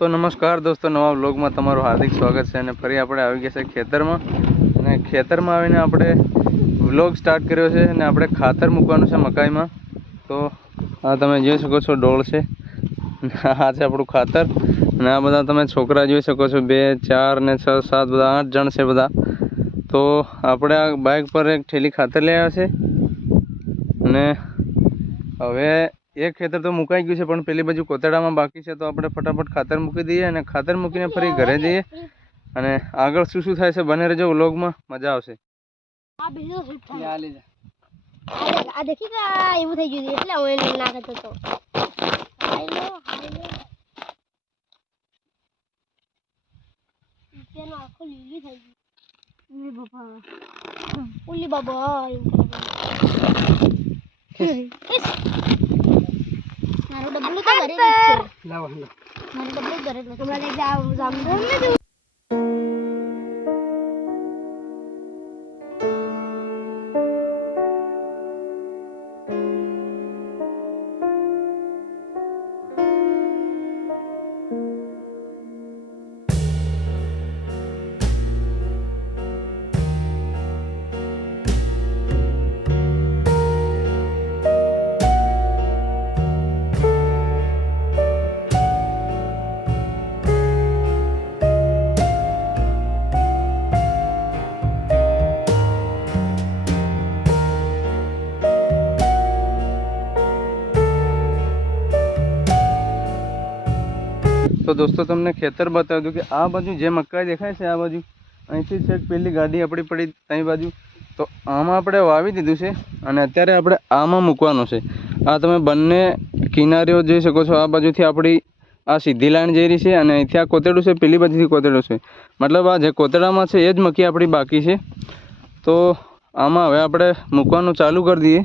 તો નમસ્કાર દોસ્તો, નવા વ્લોગમાં તમારું હાર્દિક સ્વાગત છે. અને ફરી આપણે આવી ગયા છે ખેતરમાં. અને ખેતરમાં આવીને આપણે વ્લોગ સ્ટાર્ટ કર્યો છે અને આપણે ખાતર મૂકવાનું છે મકાઈમાં. તો આ તમે જોઈ શકો છો ડોળ છે, આ છે આપણું ખાતર. અને આ બધા તમે છોકરા જોઈ શકો છો, 2, 4 ને 6, 7 બધા 8 જણ છે બધા. તો આપણે આ બાઇક પર એક થેલી ખાતર લઈ આવ્યા છે. અને હવે એક ખેતર તો મુકાઈ ગયું છે, પણ પેલી બાજુ કોતરડામાં બાકી છે. તો આપણે ફટાફટ ખાતર મૂકી દઈએ અને ખાતર મૂકીને ફરી ઘરે જઈએ. અને આગળ શું શું થાય છે બને રહેજો વ્લોગમાં, મજા આવશે. આ દેખી કે એવું થઈ ગયું એટલે હું ના કરતો તો તેનો આખો લીલી થઈ ગઈ. ઉલી બાબા ઉલી બાબા મારું ડબલું તો ઘરે જ છે. લાવો મારું ડબલું ઘરે જ છે. તમારે જામ ને તો દોસ્તો તમને ખેતર બતાવ્યું હતું કે આ બાજુ જે મકાઈ દેખાય છે, આ બાજુ અહીંથી છેક પેલી ગાડી આપણી પડી ત્યાં બાજુ. તો આમાં આપણે વાવી દીધું છે અને અત્યારે આપણે આમાં મૂકવાનું છે. આ તમે બંને કિનારીઓ જોઈ શકો છો. આ બાજુથી આપણી આ સીધી લાઈન જઈ રહી છે અને અહીંથી આ કોતરડું છે, પેલી બાજુથી કોતરડું છે. મતલબ આ જે કોતરડામાં છે એ જ મકી આપણી બાકી છે. તો આમાં હવે આપણે મૂકવાનું ચાલુ કરી દઈએ.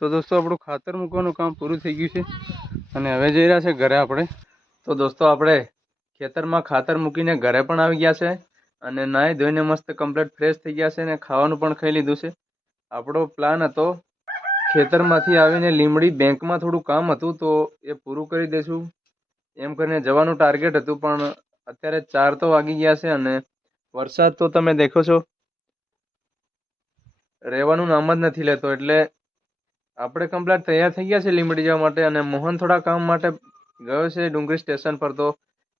તો દોસ્તો આપણું ખાતર મૂકવાનું કામ પૂરું થઈ ગયું છે અને હવે જઈ રહ્યા છે ઘરે આપણે. તો દોસ્તો આપણે ખેતરમાં ખાતર મૂકીને ઘરે પણ આવી ગયા છે અને નાહી ધોઈને મસ્ત કમ્પ્લીટ ફ્રેશ થઈ ગયા છે અને ખાવાનું પણ ખાઈ લીધું છે. આપણો પ્લાન હતો ખેતરમાંથી આવીને લીમડી બેંકમાં થોડું કામ હતું તો એ પૂરું કરી દઈશું એમ કરીને જવાનું ટાર્ગેટ હતું. પણ અત્યારે 4 તો વાગી ગયા છે અને વરસાદ તો તમે દેખો છો રહેવાનું નામ જ નથી લેતો. એટલે આપણે કમ્પ્લીટ તૈયાર થઈ ગયા છે લીંબડી જવા માટે. અને મોહન થોડા કામ માટે ગયો છે ડુંગરી સ્ટેશન પર. તો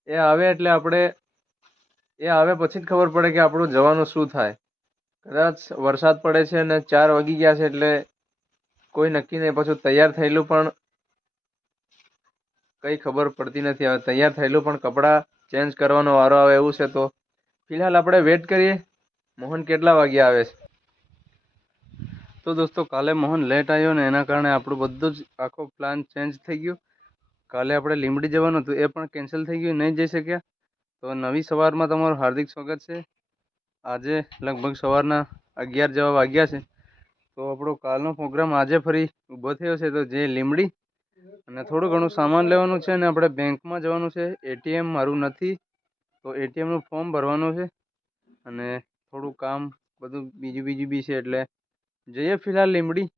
એ આવે એટલે એ આવે પછી જ ખબર પડે કે આપણું જવાનું શું થાય. કદાચ વરસાદ પડે છે અને 4 વાગી ગયા છે એટલે કોઈ નક્કી નહીં. પાછું તૈયાર થયેલું પણ કંઈ ખબર પડતી નથી. હવે તૈયાર થયેલું પણ કપડાં ચેન્જ કરવાનો વારો આવે એવું છે. તો ફિલહાલ આપણે વેટ કરીએ મોહન કેટલા વાગ્યા આવે છે. તો દોસ્તો કાલે મોહન લેટ આવ્યો ને એના કારણે આપણું બધું જ આખો પ્લાન ચેન્જ થઈ ગયો. કાલે આપણે લીંબડી જવાનું હતું એ પણ કેન્સલ થઈ ગયું, નહીં જઈ શક્યા. તો નવી સવારમાં તમારું હાર્દિક સ્વાગત છે. આજે લગભગ સવારના 11 જેવા વાગ્યા છે. તો આપણો કાલનો પ્રોગ્રામ આજે ફરી ઊભો થયો છે. તો જે લીંબડી અને થોડું ઘણું સામાન લેવાનું છે અને આપણે બેંકમાં જવાનું છે. એટીએમ મારું નથી તો એટીએમનું ફોર્મ ભરવાનું છે અને થોડું કામ બધું બીજું બી છે. એટલે જઈએ ફિલહાલ લીમડી.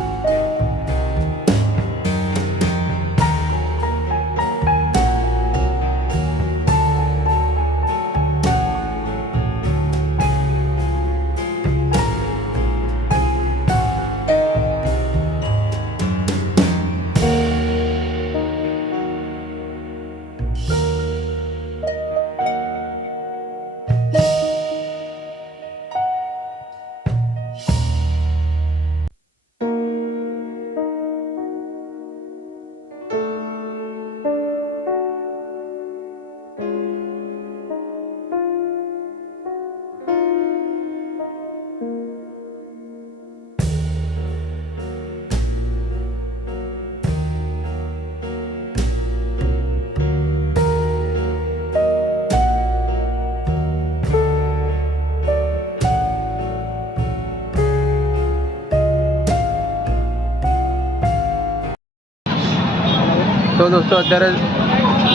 તો દોસ્તો અત્યારે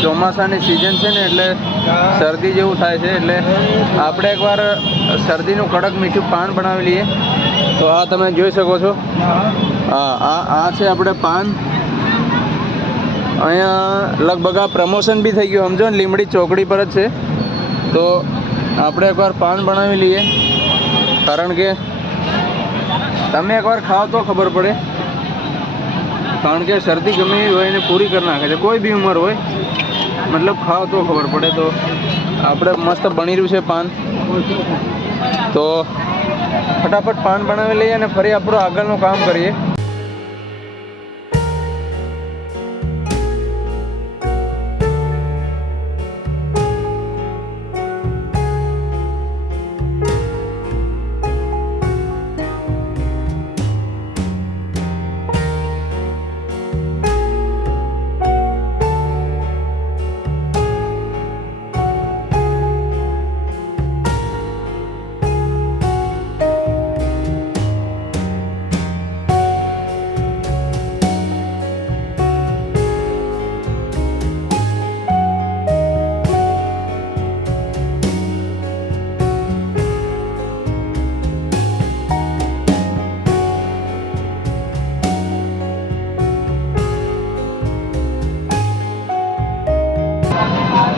ચોમાસાની સિઝન છે ને એટલે શરદી જેવું થાય છે, એટલે આપણે એકવાર શરદીનું કડક મીઠું પાન બનાવી લઈએ. તો આ તમે જોઈ શકો છો, આ છે આપણે પાન. અહીંયા લગભગ આ પ્રમોશન બી થઈ ગયું, સમજો ને, લીમડી ચોકડી પર જ છે. તો આપણે એકવાર પાન બનાવી લઈએ, કારણ કે તમે એકવાર ખાઓ તો ખબર પડે. કારણ કે શરદી ગમે એવી હોય એને પૂરી કરી નાખે છે, કોઈ બી ઉંમર હોય, મતલબ ખાઓ તો ખબર પડે. તો આપણે મસ્ત બની રહ્યું છે પાન. તો ફટાફટ પાન બનાવી લઈએ અને ફરી આપણું આગળનું કામ કરીએ.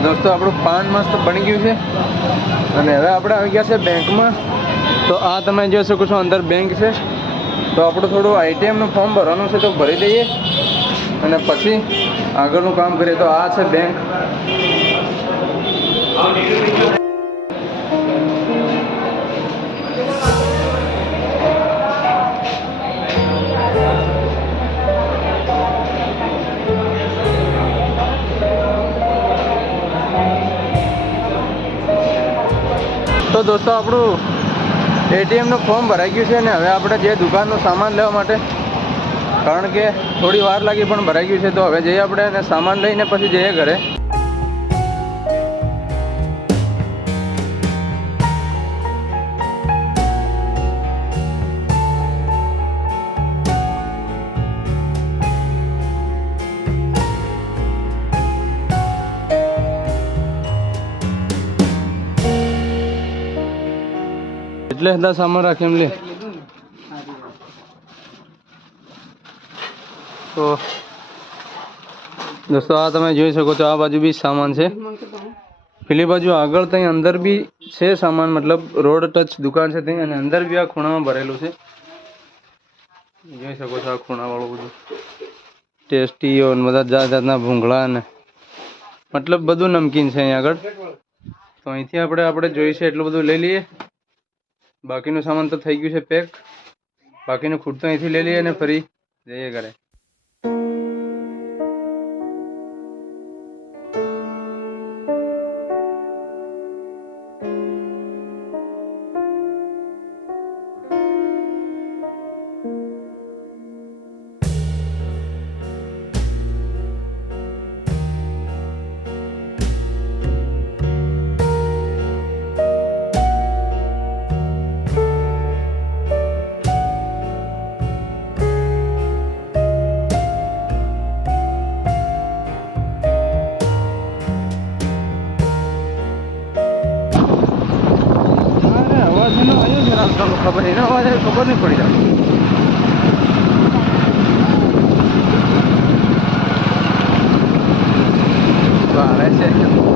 દોસ્તો આપણું પાન મસ્ત બની ગયું છે અને હવે આપણે આવી ગયા છે બેંકમાં. તો આ તમે જોઈ શકો છો અંદર બેંક છે. તો આપણું થોડું આઈટીએમનું ફોર્મ ભરવાનું છે, તો ભરી દઈએ અને પછી આગળનું કામ કરીએ. તો આ છે બેંક. તો દોસ્તો આપણું એટીએમનું ફોર્મ ભરાઈ ગયું છે ને હવે આપણે જે દુકાનનો સામાન લેવા માટે, કારણ કે થોડી વાર લાગી પણ ભરાઈ ગયું છે. તો હવે જઈએ આપણે અને સામાન લઈને પછી જઈએ ઘરે. એટલે બધા સામાન રાખે એમ લે. તો દોસ્તો આ તમે જોઈ શકો છો, આ બાજુ બી સામાન છે, પેલી બાજુ આગળ ત્યાં અંદર બી છે સામાન, મતલબ રોડ ટચ દુકાન છે ત્યાં, અને અંદર બી આ ખૂણામાં ભરેલું છે. જોઈ શકો છો આ ખૂણાવાળું બધું ટેસ્ટીઓ ને બધા જાત જાતના ભૂંગળા ને મતલબ બધું નમકીન છે અહીંયા આગળ. તો અહીંથી આપણે જોઈએ છે એટલું બધું લઈ લઈએ. બાકીનું સામાન તો થઈ ગયું છે પેક, બાકીનું ખૂટ તો અહીંથી લઈ લઈએ અને ફરી જઈએ ઘરે. ખબર નહીં, ખબર નહીં પડી જાય. લાઈક શેર કરો.